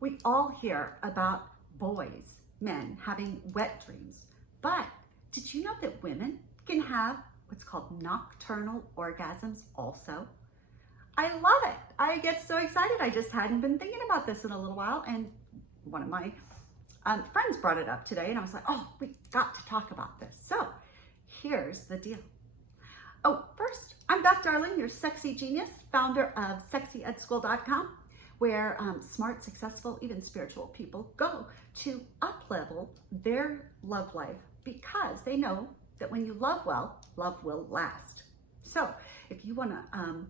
We all hear about boys, men having wet dreams, but did you know that women can have what's called nocturnal orgasms also? I love it. I get so excited. I just hadn't been thinking about this in a little while, and one of my friends brought it up today, and I was like, oh, we got to talk about this. So here's the deal. Oh, first, I'm Beth Darling, your sexy genius, founder of sexyedschool.com, where smart, successful, even spiritual people go to up-level their love life because they know that when you love well, love will last. So if you want to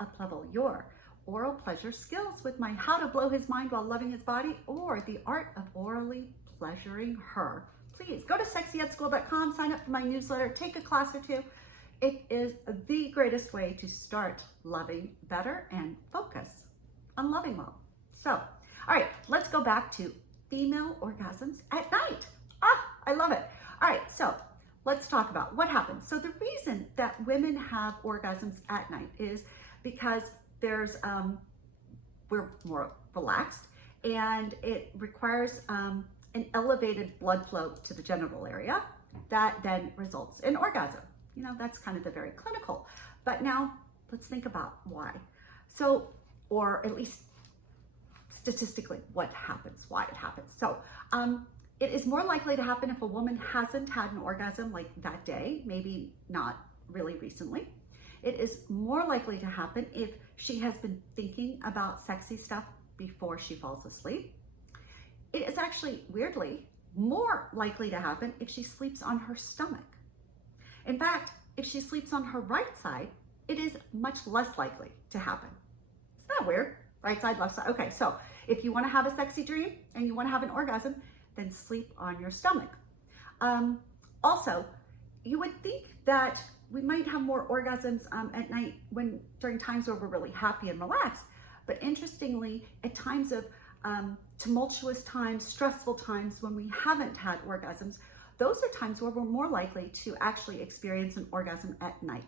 up-level your oral pleasure skills with my How to Blow His Mind While Loving His Body or the Art of Orally Pleasuring Her, please go to sexyedschool.com, sign up for my newsletter, take a class or two. It is the greatest way to start loving better and focus on loving well. So, all right, let's go back to female orgasms at night. I love it. All right, so let's talk about what happens. So the reason that women have orgasms at night is because we're more relaxed, and it requires an elevated blood flow to the genital area that then results in orgasm. You know, that's kind of the very clinical. But now let's think about why. So, or at least statistically, what happens, why it happens. So it is more likely to happen if a woman hasn't had an orgasm like that day, maybe not really recently. It is more likely to happen if she has been thinking about sexy stuff before she falls asleep. It is actually, weirdly, more likely to happen if she sleeps on her stomach. In fact, if she sleeps on her right side, it is much less likely to happen. Isn't that weird? Right side, left side. Okay, so if you want to have a sexy dream and you want to have an orgasm, then sleep on your stomach. Also, you would think that we might have more orgasms at night during times where we're really happy and relaxed. But interestingly, at times of tumultuous times, stressful times when we haven't had orgasms, those are times where we're more likely to actually experience an orgasm at night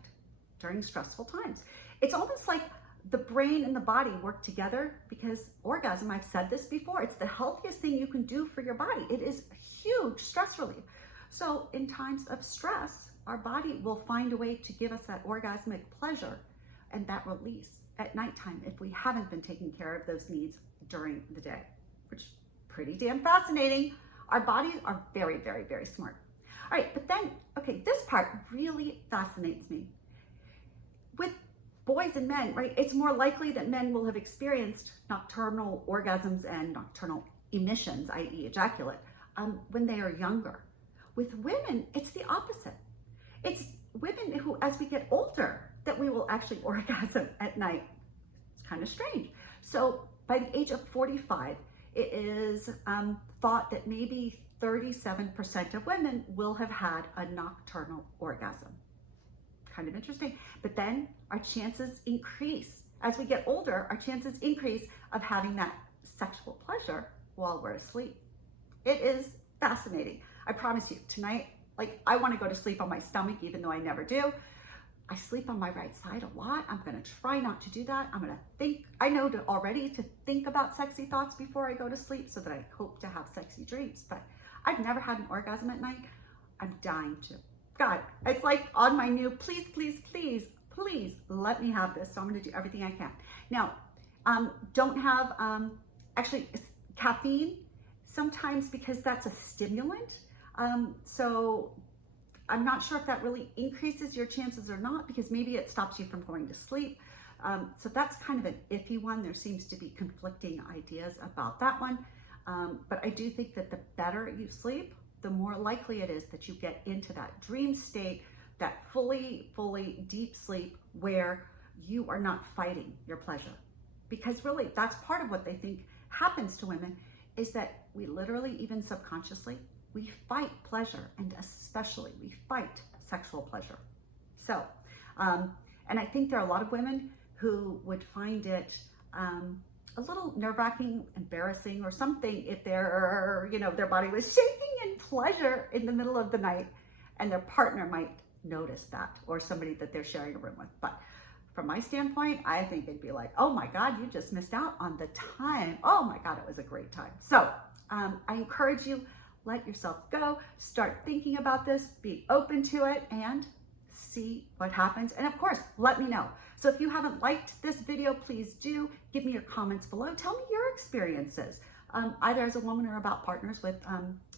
during stressful times. It's almost like the brain and the body work together because orgasm, I've said this before, it's the healthiest thing you can do for your body. It is huge stress relief. So in times of stress, our body will find a way to give us that orgasmic pleasure and that release at nighttime if we haven't been taking care of those needs during the day, which is pretty damn fascinating. Our bodies are very, very, very smart. All right, but then, okay, this part really fascinates me. With boys and men, right, it's more likely that men will have experienced nocturnal orgasms and nocturnal emissions, i.e. ejaculate, when they are younger. With women, it's the opposite. It's women who, as we get older, that we will actually orgasm at night. It's kind of strange. So by the age of 45, it is thought that maybe 37% of women will have had a nocturnal orgasm. Kind of interesting. But then our chances increase. As we get older, our chances increase of having that sexual pleasure while we're asleep. It is fascinating. I promise you, tonight, like, I want to go to sleep on my stomach, even though I never do. I sleep on my right side a lot. I'm going to try not to do that. I'm going to think, I know already to think about sexy thoughts before I go to sleep so that I hope to have sexy dreams. But I've never had an orgasm at night. I'm dying to. God, it's like on my new, please, please, please, please let me have this. So I'm going to do everything I can. Now, don't have, actually, caffeine, sometimes because that's a stimulant. So I'm not sure if that really increases your chances or not, because maybe it stops you from going to sleep. So that's kind of an iffy one. There seems to be conflicting ideas about that one. But I do think that the better you sleep, the more likely it is that you get into that dream state, that fully deep sleep where you are not fighting your pleasure. Because really, that's part of what they think happens to women, is that we literally, even subconsciously, we fight pleasure, and especially we fight sexual pleasure. So, and I think there are a lot of women who would find it a little nerve-wracking, embarrassing, or something if their body was shaking in pleasure in the middle of the night, and their partner might notice that, or somebody that they're sharing a room with. But from my standpoint, I think it'd be like, oh my God, you just missed out on the time. Oh my God, it was a great time. So I encourage you, let yourself go, start thinking about this, be open to it, and see what happens. And of course, let me know. So if you haven't liked this video, please do give me your comments below. Tell me your experiences, either as a woman or about partners with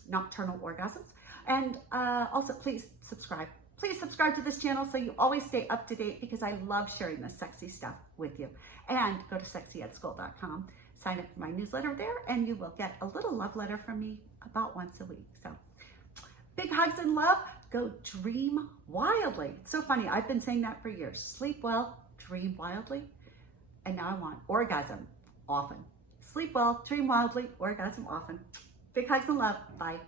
nocturnal orgasms. And also please subscribe. Please subscribe to this channel so you always stay up to date, because I love sharing this sexy stuff with you. And go to sexyedschool.com, sign up for my newsletter there, and you will get a little love letter from me about once a week. So big hugs and love. Go dream wildly. It's so funny. I've been saying that for years. Sleep well, dream wildly. And now I want orgasm often. Sleep well, dream wildly, orgasm often. Big hugs and love. Bye.